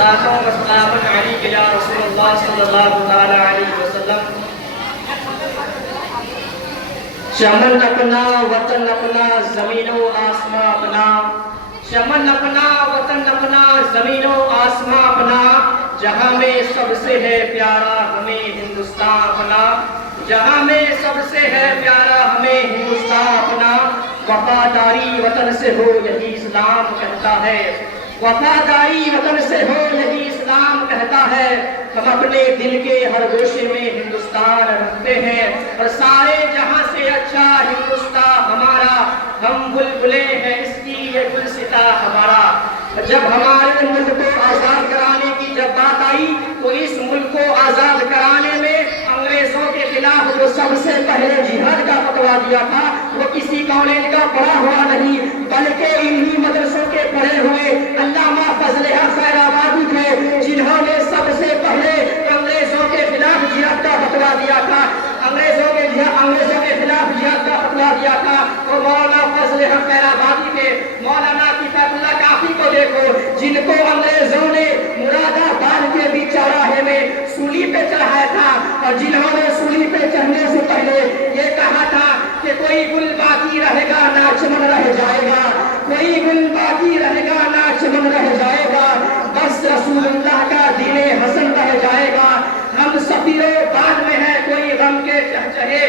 صلاۃ و سلام علیک یا رسول اللہ صلی اللہ تعالی علیہ وسلم۔ چمن اپنا وطن اپنا زمین و آسمان اپنا، چمن اپنا وطن اپنا زمین و آسمان اپنا، جہاں میں سب سے ہے پیارا ہمیں ہندوستان اپنا، جہاں میں سب سے ہے پیارا ہمیں ہندوستان اپنا۔ وفاداری وطن سے ہو یہی اسلام کہتا ہے، وفاداری وطن سے ہو یہی اسلام کہتا ہے۔ ہم اپنے دل کے ہر گوشے میں ہندوستان رکھتے ہیں، اور سارے جہاں سے اچھا ہندوستان ہمارا، ہم بلبلیں ہیں اس کی یہ گلستہ ہمارا۔ جب ہمارے ملک کو آزاد کرانے کی جب بات آئی تو اس ملک کو آزاد کرانے میں انگریزوں کے خلاف جو سب سے پہلے جہاد کا فتویٰ دیا تھا وہ کسی کالج کا پڑھا ہوا نہیں بلکہ انہی مدرسوں کے پڑھے ہوئے علامہ فضل حق خیر آبادی تھے، جنہوں نے سب سے پہلے انگریزوں کے خلاف جہاد کا فتویٰ دیا تھا۔ انگریزوں کے خلاف جہاد کا فتویٰ دیا تھا وہ مولانا فضل حق خیر آبادی تھے۔ مولانا کفایت اللہ کافی کو دیکھو، جن کو انگریزوں نے مراد آباد کے بیچ چوراہے میں سولی پہ چڑھایا تھا، اور جنہوں نے سولی پہ چڑھنے سے پہلے یہ کہا تھا کہ کوئی گل باقی رہے گا نہ چمن رہ جائے گا، کوئی گل باقی رہے گا نہ چمن رہ جائے گا، بس رسول اللہ کا دین حسن رہ جائے گا۔ ہم سفیروں بعد میں ہے کوئی غم کے چہچہے،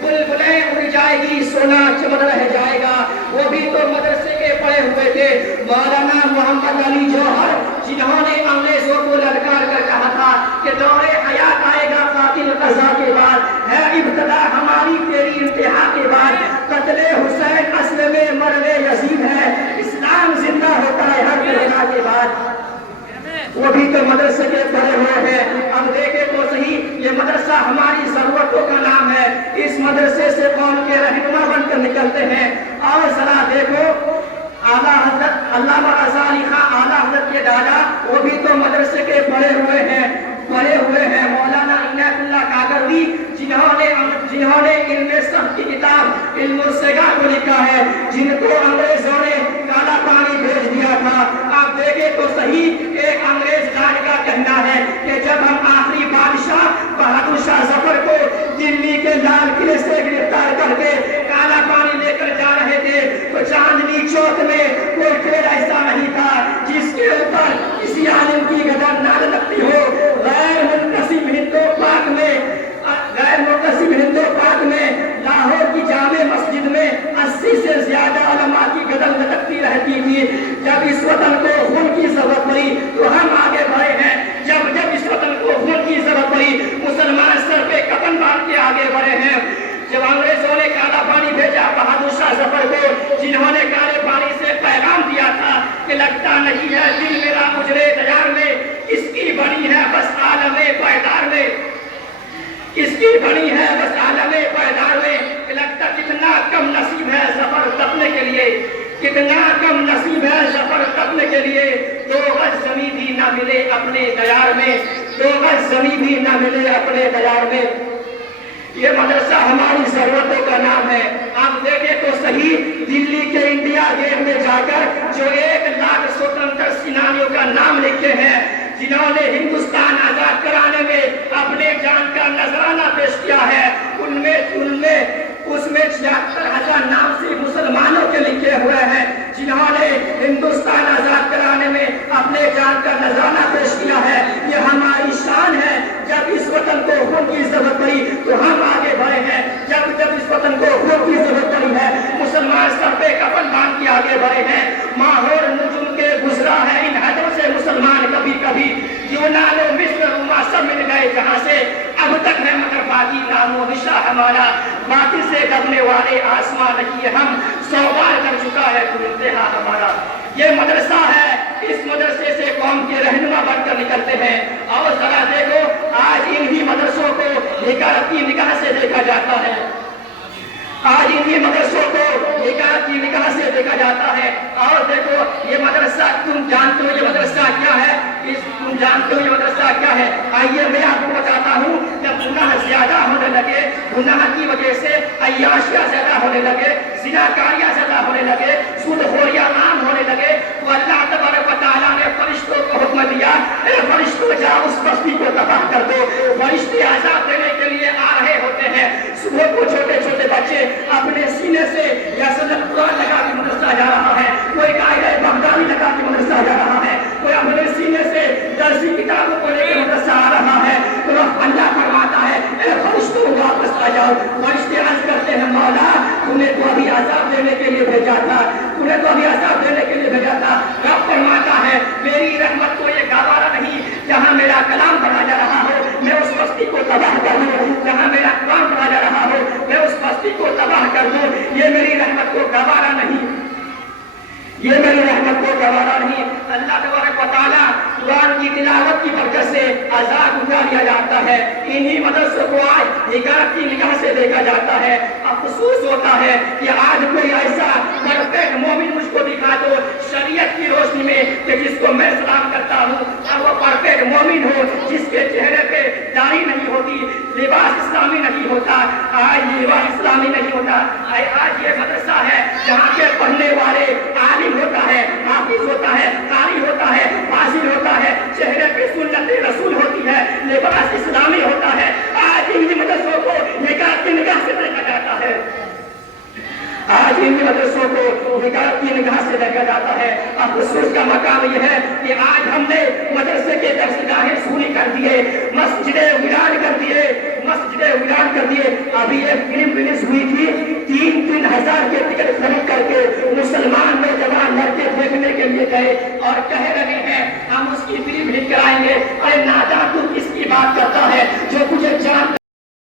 بلبلیں اڑ جائے گی سونا چمن رہ جائے گا۔ وہ بھی تو مدرسے کے پڑھے ہوئے تھے، مولانا محمد علی جوہر، جنہوں نے انگریزوں کو للکار کر کہا تھا کہ دور حیات آئے گا قاتل قضا کے بعد، ہے ابتدا ہماری تیری انتہا کے بعد، قتل حسین اصل میں مرنے یزید ہے، اسلام زندہ ہوتا ہے ہر گناہ کے بعد۔ وہ بھی تو مدرسے کے پڑھے ہوئے ہیں۔ اب دیکھیں تو صحیح، یہ مدرسہ ہماری ضرورتوں کا نام ہے، اس مدرسے سے قوم کے رہنما بن کر نکلتے ہیں۔ اور ذرا دیکھو اعلیٰ حضرت علامہ رضا علی خان اعلیٰ حضرت کے دادا، وہ بھی تو مدرسے کے پڑھے ہوئے ہیں۔ مولانا عنایت اللہ کاکروی، جنہوں نے علم سب کی کتاب علم الصغا کو لکھا ہے، جن کو انگریزوں نے کالا پانی بھیج دیا تھا۔ آپ دیکھیں تو صحیح، ایک انگریز راج کا کہنا ہے کہ جب ہم آخری بادشاہ بہادر شاہ ظفر کو دلی کے لال قلعے سے گرفتار کر کے کالا پانی لے کر جا رہے تھے تو چاندنی چوک میں کوئی پیڑ ایسا نہیں تھا جس کے اوپر کسی عالم کی گدر نہ لگتی ہو۔ غیر منقسم ہندو پاک میں لاہور کی جامع مسجد میں 80 سے زیادہ علماء کی گدر لٹکتی رہتی تھی۔ جب اس وطن کو خون کی ضرورت پڑی تو ہم آگے بڑھے ہیں، جب اس وطن کو خون کی ضرورت پڑی مسلمان سر پہ کفن باندھ کے آگے بڑھے ہیں۔ جب انگریزوں نے کالا پانی بھیجا بہادر شاہ ظفر کو، جنہوں نے کالے پانی سے پیغام دیا تھا کہ لگتا نہیں ہے دل میرا اجرے دیار میں، کس کی بنی ہے بس عالم پائیدار میں، کس کی بنی ہے بس عالم پائیدار میں، لگتا کتنا کم نصیب ہے ظفر تپنے کے لیے، کتنا کم نصیب ہے ظفر تپنے کے لیے۔ 2 گز زمین بھی نہ ملے اپنے دیار میں، 2 گز زمین بھی نہ ملے اپنے دیار میں۔ یہ مدرسہ ہماری ضرورتوں کا نام ہے۔ آپ دیکھیں تو صحیح، دلی کے انڈیا گیٹ میں جا کر جو 1 لاکھ سوتنتر سینانیوں کا نام لکھے ہیں، جنہوں نے ہندوستان آزاد کرانے میں اپنے جان کا نذرانہ پیش کیا ہے، ان میں 76,000 نام صرف مسلمانوں کے لکھے ہوئے ہیں، جنہوں نے ہندوستان آزاد کرانے میں اپنے جان کا نذرانہ پیش کیا ہے۔ یہ ہماری شان ہے، جب اس وطن کو خون کی ضرورت پڑی تو ہم آگے بڑھے ہیں، جب اس وطن کو خون کی ضرورت پڑی ہے مسلمان سر پہ کفن باندھ کے آگے بڑھے ہیں۔ ماہور نجوم کے گزرا ہے ان حدوں سے مسلمان کبھی کبھی، یونان و مصر روما سب مل گئے جہاں سے، اب تک ہے مگر باقی نام و نشاں ہمارا، باقی سے دبنے والے آسمان نہیں، ہم 100 بار کر چکا ہے تو انتہا ہمارا۔ یہ مدرسہ ہے، اس مدرسے سے قوم کے رہنما بن کر نکلتے ہیں۔ اور ذرا دیکھو آج انہی مدرسوں کو حکارت کی نگاہ سے دیکھا جاتا ہے، آج انہی مدرسوں کو حکارت کی نگاہ سے دیکھا جاتا ہے۔ اور دیکھو یہ مدرسہ، تم جانتے ہو یہ مدرسہ کیا ہے، تم جانتے ہو یہ مدرسہ کیا ہے؟ آئیے میں آپ کو بتاتا ہوں۔ جب گناہ زیادہ ہونے لگے، گناہ کی وجہ سے عیاشیاں زیادہ ہونے لگے، زناکاریاں زیادہ ہونے لگے، سود خوریاں عام ہونے لگے، تو اللہ تبارک و تعالیٰ نے فرشتوں کو حکم دیا جا اس بستی کو تباہ کر دو. فرشتے عذاب دینے کے لیے آ رہے ہوتے ہیں. صبح کو چھوٹے چھوٹے بچے اپنے سینے سے یا سنت قرآن لگا کے مدرسہ جا رہا ہے, کوئی قاعدہ بغدادی لگا کے مدرسہ جا رہا ہے, کوئی اپنے سینے سے درسی کتابوں کو لے کے مدرسہ آ رہا ہے. تو اللہ فرماتا ہے اے فرشتوں واپس آ جاؤ. فرشتے عرض کرتے ہیں مولا تمہیں تو ابھی عذاب دینے کے لیے بھیجا تھا, تمہیں تو ابھی عذاب دینے کے لیے بھیجا تھا. رب فرماتا ہے میری رحمت کو یہ گوارا نہیں جہاں میرا کلام پڑھا جا رہا ہو میں اس بستی کو تباہ کر دوں, جہاں میرا کلام پڑھا جا رہا ہو میں اس بستی کو تباہ کر دوں. یہ میری رحمت کو گوارا نہیں, یہ میری رحمت کو گوارا نہیں. اللہ تبارک و تعالیٰ قرآن کی تلاوت کی برکت سے عذاب اتار دیا جاتا ہے. انہی مدرسوں کو آج حکایت کی نگاہ سے دیکھا جاتا ہے. افسوس ہوتا ہے کہ آج کوئی ایسا پرفیکٹ مومن مجھ کو دکھا دو شریعت کی روشنی میں کہ جس کو میں سلام کرتا ہوں اور وہ پرفیکٹ مومن ہو, جس کے چہرے پہ داڑھی نہیں ہوتی, لباس اسلامی نہیں ہوتا. آج لباس اسلامی نہیں ہوتا. آج یہ مدرسہ ہے جہاں کے پڑھنے والے عالم ہوتا ہے, حافظ ہوتا ہے, قاری ہوتا ہے, فاضل ہوتا ہے, چہرے پہ سنت رسول ہوتی ہے, لباس اسلامی ہوتا ہے. آج ان مدرسوں کو نگاہ کی نگاہ سے دیکھا جاتا ہے. آج ان مدرسوں کو نگاہ کی نگاہ سے دیکھا جاتا ہے. افسوس کا مقام یہ ہے کہ آج ہم نے مدرسے کے درسگاہیں سونی کر دیے, مسجدیں ویران کر دیے, مسجدیں ویران کر دیے. ابھی ایک فلم ریلیز ہوئی تھی, 3,000 کے ٹکٹ خرید کر کے مسلمان نوجوان لڑکے دیکھنے کے لیے گئے اور کہہ رہے